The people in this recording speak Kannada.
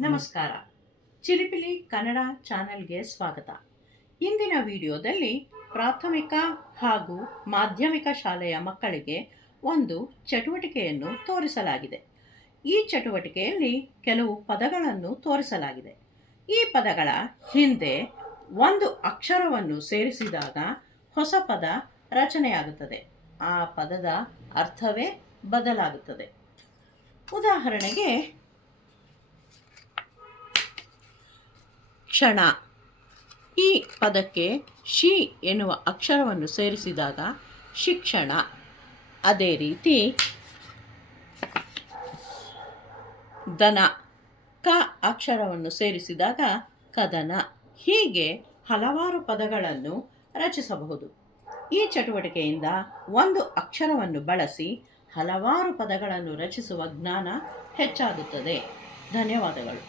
ನಮಸ್ಕಾರ. ಚಿಲಿಪಿಲಿ ಕನ್ನಡ ಚಾನೆಲ್ಗೆ ಸ್ವಾಗತ. ಇಂದಿನ ವಿಡಿಯೋದಲ್ಲಿ ಪ್ರಾಥಮಿಕ ಹಾಗೂ ಮಾಧ್ಯಮಿಕ ಶಾಲೆಯ ಮಕ್ಕಳಿಗೆ ಒಂದು ಚಟುವಟಿಕೆಯನ್ನು ತೋರಿಸಲಾಗಿದೆ. ಈ ಚಟುವಟಿಕೆಯಲ್ಲಿ ಕೆಲವು ಪದಗಳನ್ನು ತೋರಿಸಲಾಗಿದೆ. ಈ ಪದಗಳ ಹಿಂದೆ ಒಂದು ಅಕ್ಷರವನ್ನು ಸೇರಿಸಿದಾಗ ಹೊಸ ಪದ ರಚನೆಯಾಗುತ್ತದೆ. ಆ ಪದದ ಅರ್ಥವೇ ಬದಲಾಗುತ್ತದೆ. ಉದಾಹರಣೆಗೆ ಕ್ಷಣ. ಈ ಪದಕ್ಕೆ ಶಿ ಎನ್ನುವ ಅಕ್ಷರವನ್ನು ಸೇರಿಸಿದಾಗ ಶಿಕ್ಷಣ. ಅದೇ ರೀತಿ ದನ ಕ ಅಕ್ಷರವನ್ನು ಸೇರಿಸಿದಾಗ ಕದನ. ಹೀಗೆ ಹಲವಾರು ಪದಗಳನ್ನು ರಚಿಸಬಹುದು. ಈ ಚಟುವಟಿಕೆಯಿಂದ ಒಂದು ಅಕ್ಷರವನ್ನು ಬಳಸಿ ಹಲವಾರು ಪದಗಳನ್ನು ರಚಿಸುವ ಜ್ಞಾನ ಹೆಚ್ಚಾಗುತ್ತದೆ. ಧನ್ಯವಾದಗಳು.